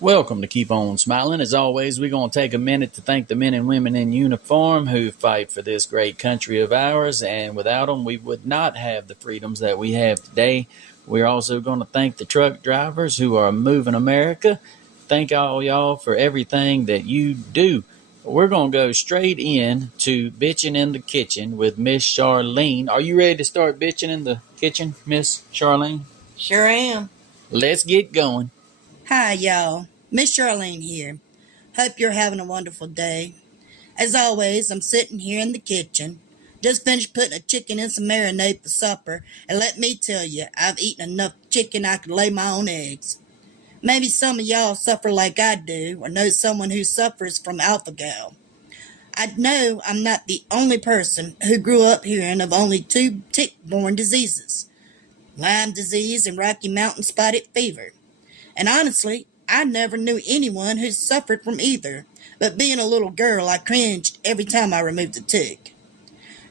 Welcome to Keep On Smiling. As always, we're going to take a minute to thank the men and women in uniform who fight for this great country of ours, and without them, we would not have the freedoms that we have today. We're also going to thank the truck drivers who are moving America. Thank all y'all for everything that you do. We're going to go straight in to Bitchin' in the Kitchen with Miss Charlene. Are you ready to start bitching in the kitchen, Miss Charlene? Sure am. Let's get going. Hi, y'all. Miss Charlene here. Hope you're having a wonderful day. As always, I'm sitting here in the kitchen. Just finished putting a chicken in some marinade for supper, and let me tell you, I've eaten enough chicken I could lay my own eggs. Maybe some of y'all suffer like I do, or know someone who suffers from alpha-gal. I know I'm not the only person who grew up hearing of only two tick-borne diseases, Lyme disease and Rocky Mountain spotted fever. And honestly, I never knew anyone who suffered from either, but being a little girl, I cringed every time I removed a tick.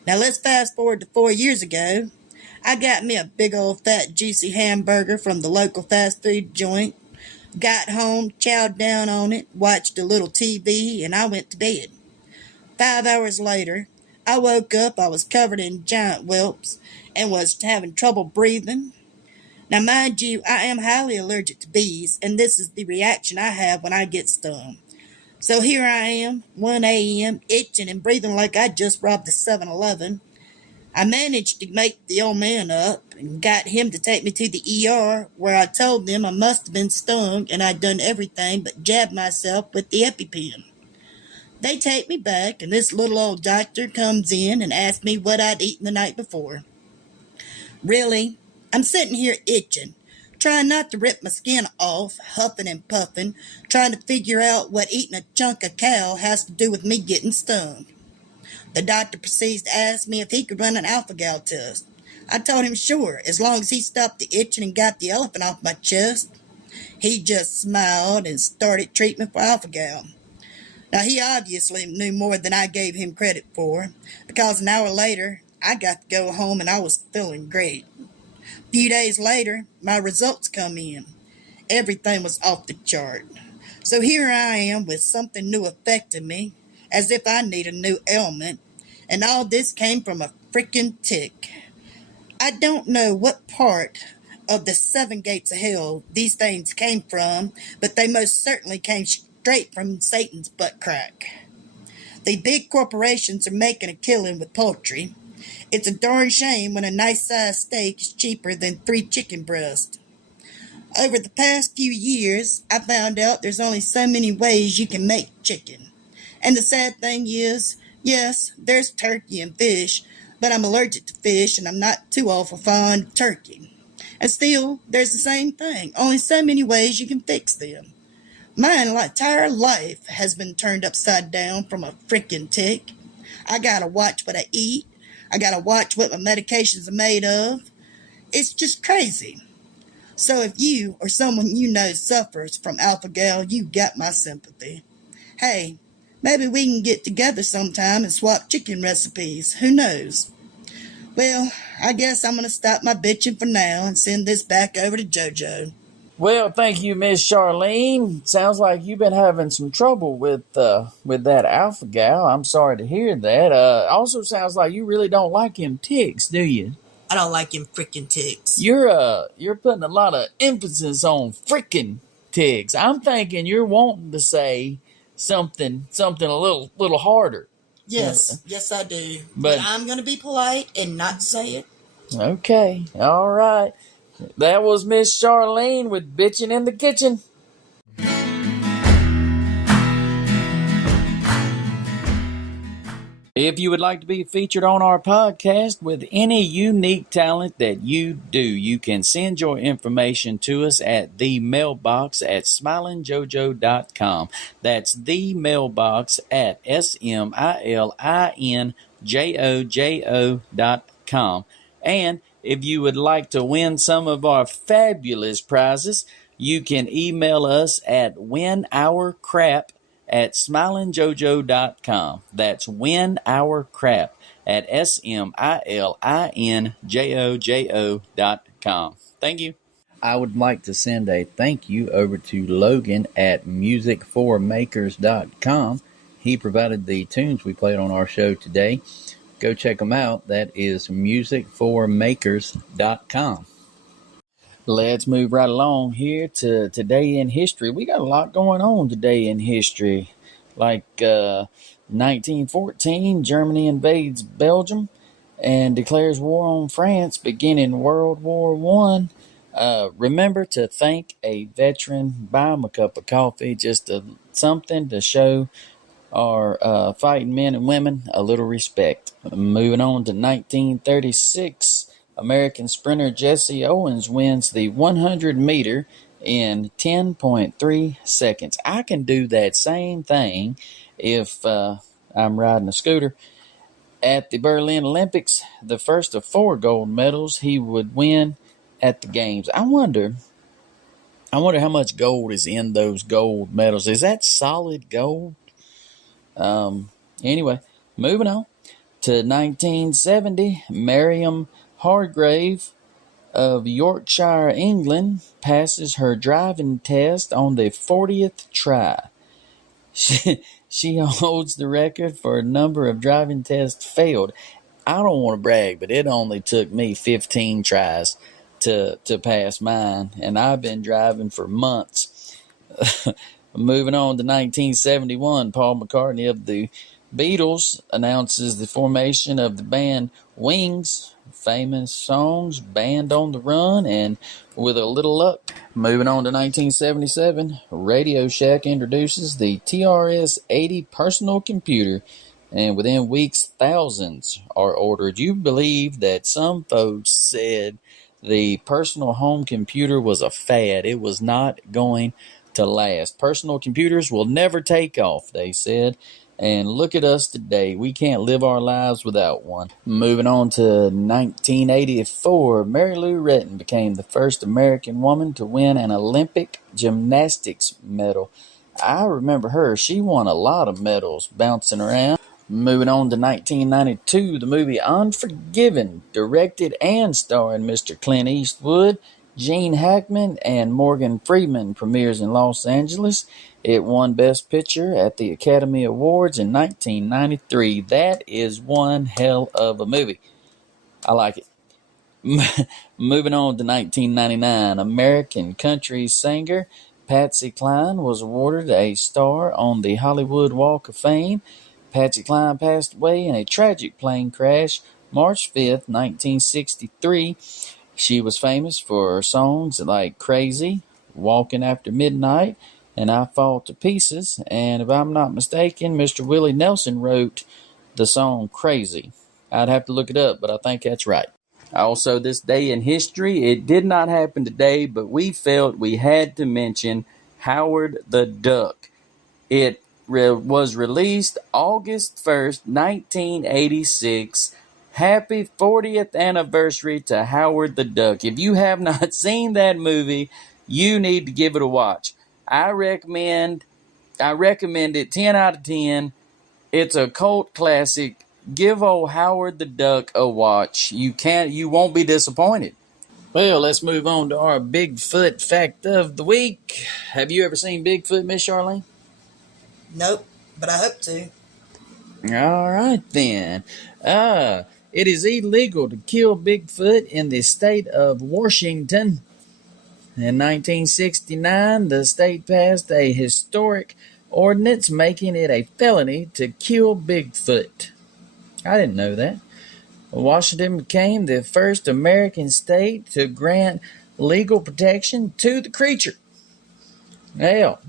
Now let's fast forward to 4 years ago. I got me a big old fat juicy hamburger from the local fast food joint, got home, chowed down on it, watched a little TV, and I went to bed. 5 hours later, I woke up, I was covered in giant whelps, and was having trouble breathing. Now, mind you, I am highly allergic to bees, and this is the reaction I have when I get stung. So here I am, 1 a.m., itching and breathing like I just robbed a 7-Eleven. I managed to make the old man up and got him to take me to the ER, where I told them I must have been stung and I'd done everything but jab myself with the EpiPen. They take me back, and this little old doctor comes in and asks me what I'd eaten the night before. Really? I'm sitting here itching, trying not to rip my skin off, huffing and puffing, trying to figure out what eating a chunk of cow has to do with me getting stung. The doctor proceeds to ask me if he could run an alpha-gal test. I told him sure, as long as he stopped the itching and got the elephant off my chest. He just smiled and started treatment for alpha-gal. Now, he obviously knew more than I gave him credit for, because an hour later, I got to go home and I was feeling great. A few days later, my results come in. Everything was off the chart. So here I am with something new affecting me, as if I need a new ailment, and all this came from a frickin' tick. I don't know what part of the 7 gates of hell these things came from, but they most certainly came straight from Satan's butt crack. The big corporations are making a killing with poultry. It's a darn shame when a nice-sized steak is cheaper than 3 chicken breasts. Over the past few years, I found out there's only so many ways you can make chicken. And the sad thing is, yes, there's turkey and fish, but I'm allergic to fish and I'm not too awful fond of turkey. And still, there's the same thing, only so many ways you can fix them. My entire life has been turned upside down from a frickin' tick. I gotta watch what I eat. I gotta watch what my medications are made of. It's just crazy. So if you or someone you know suffers from alpha-gal, you got my sympathy. Hey, maybe we can get together sometime and swap chicken recipes. Who knows? Well, I guess I'm gonna stop my bitching for now and send this back over to JoJo. Well, thank you, Miss Charlene. Sounds like you've been having some trouble with that alpha gal. I'm sorry to hear that. Also sounds like you really don't like him ticks, do you? I don't like him frickin' ticks. You're putting a lot of emphasis on frickin' ticks. I'm thinking you're wanting to say something a little harder. Yes, I do. But I'm gonna be polite and not say it. Okay, all right. That was Miss Charlene with Bitchin' in the Kitchen. If you would like to be featured on our podcast with any unique talent that you do, you can send your information to us at the mailbox at smilingjojo.com. That's the mailbox at smilingjojo.com. And if you would like to win some of our fabulous prizes, you can email us at winOurCrap@smilingjojo.com. That's winOurCrap@smilingjojo.com. Thank you. I would like to send a thank you over to Logan at musicformakers.com. He provided the tunes we played on our show today. Go check them out. That is musicformakers.com. Let's move right along here to today in history. We got a lot going on today in history. Like 1914, Germany invades Belgium and declares war on France, beginning World War One. Remember to thank a veteran, buy him a cup of coffee, just something to show our fighting men and women a little respect. Moving on to 1936, American sprinter Jesse Owens wins the 100 meter in 10.3 seconds. I can do that same thing if I'm riding a scooter. At the Berlin Olympics, the first of 4 gold medals he would win at the games. I wonder how much gold is in those gold medals. Is that solid gold? Anyway, moving on to 1970, Mairiam Hargrove of Yorkshire, England, passes her driving test on the 40th try. She holds the record for a number of driving tests failed. I don't want to brag, but it only took me 15 tries to pass mine, and I've been driving for months. Moving on to 1971, Paul McCartney of the Beatles announces the formation of the band Wings. Famous songs, Band on the Run, and With a Little Luck. Moving on to 1977, Radio Shack introduces the TRS-80 personal computer, and within weeks, thousands are ordered. You believe that some folks said the personal home computer was a fad. It was not going to last. Personal computers will never take off, they said. And look at us today. We can't live our lives without one. Moving on to 1984, Mary Lou Retton became the first American woman to win an Olympic gymnastics medal. I remember her. She won a lot of medals bouncing around. Moving on to 1992, the movie Unforgiven, directed and starring Mr. Clint Eastwood, Gene Hackman, and Morgan Freeman, premieres in Los Angeles. It won Best Picture at the Academy Awards in 1993. That is one hell of a movie. I like it. Moving on to 1999, American country singer Patsy Cline was awarded a star on the Hollywood Walk of Fame. Patsy Cline passed away in a tragic plane crash March 5th, 1963. She was famous for songs like Crazy, Walking After Midnight, and I Fall to Pieces. And if I'm not mistaken, Mr. Willie Nelson wrote the song Crazy. I'd have to look it up, but I think that's right. Also, this day in history, it did not happen today, but we felt we had to mention Howard the Duck. It was released August 1st, 1986. Happy 40th anniversary to Howard the Duck. If you have not seen that movie, you need to give it a watch. I recommend it 10 out of 10. It's a cult classic. Give old Howard the Duck a watch. You won't be disappointed. Well, let's move on to our Bigfoot fact of the week. Have you ever seen Bigfoot, Miss Charlene? Nope, but I hope to. All right, then. It is illegal to kill Bigfoot in the state of Washington. In 1969, the state passed a historic ordinance making it a felony to kill Bigfoot. I didn't know that. Washington became the first American state to grant legal protection to the creature. Hell,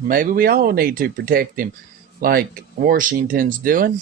maybe we all need to protect him like Washington's doing.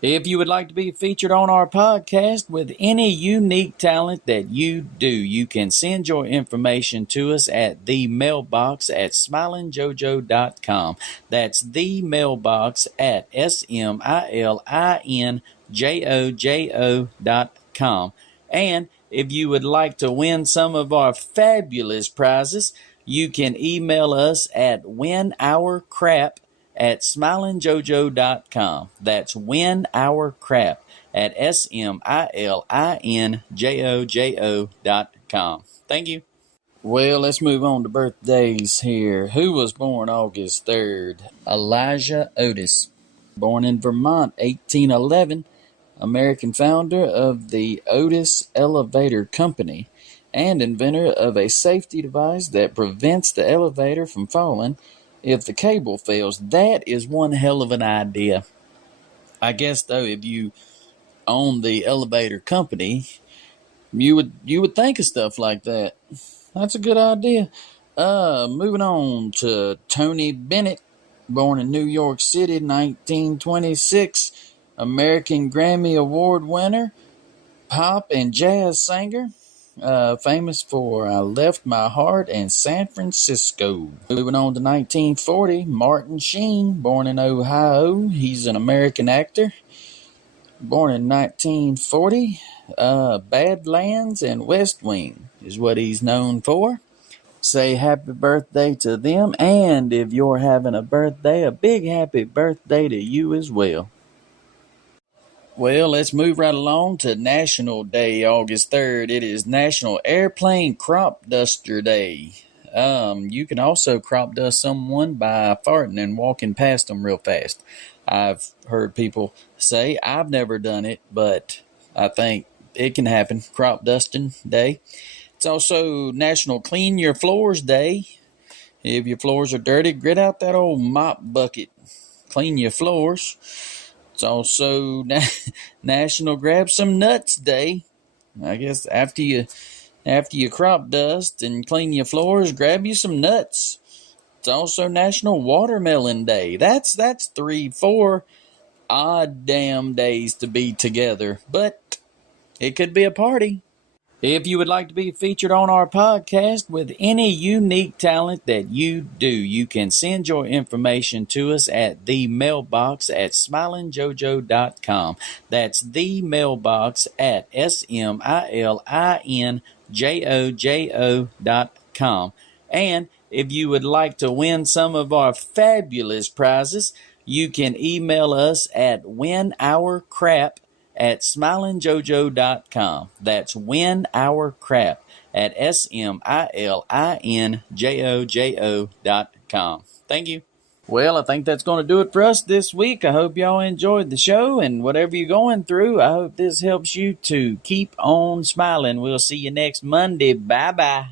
If you would like to be featured on our podcast with any unique talent that you do, you can send your information to us at the mailbox at smilingjojo.com. That's the mailbox at smilingjojo.com. And if you would like to win some of our fabulous prizes, you can email us at winourcrap at smilingjojo.com. That's Win Our Crap at smilingjojo.com. Thank you. Well, let's move on to birthdays here. Who was born August 3rd? Elisha Otis. Born in Vermont, 1811. American founder of the Otis Elevator Company and inventor of a safety device that prevents the elevator from falling if the cable fails. That is one hell of an idea. I guess, though, if you own the elevator company, you would think of stuff like that. That's a good idea. Moving on to Tony Bennett, born in New York City, 1926. American Grammy Award winner, pop and jazz singer, famous for I Left My Heart and San Francisco. Moving on to 1940, Martin Sheen, born in Ohio. He's an American actor. Born in 1940, Badlands and West Wing is what he's known for. Say happy birthday to them, and if you're having a birthday, a big happy birthday to you as well. Well, let's move right along to National Day, August 3rd. It is National Airplane Crop Duster Day. You can also crop dust someone by farting and walking past them real fast. I've heard people say, I've never done it, but I think it can happen. Crop dusting day. It's also National Clean Your Floors Day. If your floors are dirty, get out that old mop bucket. Clean your floors. It's also National Grab Some Nuts Day. I guess after you crop dust and clean your floors, grab you some nuts. It's also National Watermelon Day. That's 3-4 odd damn days to be together, but it could be a party. If you would like to be featured on our podcast with any unique talent that you do, you can send your information to us at the mailbox at smilingjojo.com. That's the mailbox at smilingjojo.com. And if you would like to win some of our fabulous prizes, you can email us at winOurCrap@smilingjojo.com. That's winOurCrap@smilingjojo.com. Thank you. Well, I think that's going to do it for us this week. I hope y'all enjoyed the show, and whatever you're going through, I hope this helps you to keep on smiling. We'll see you next Monday. Bye-bye.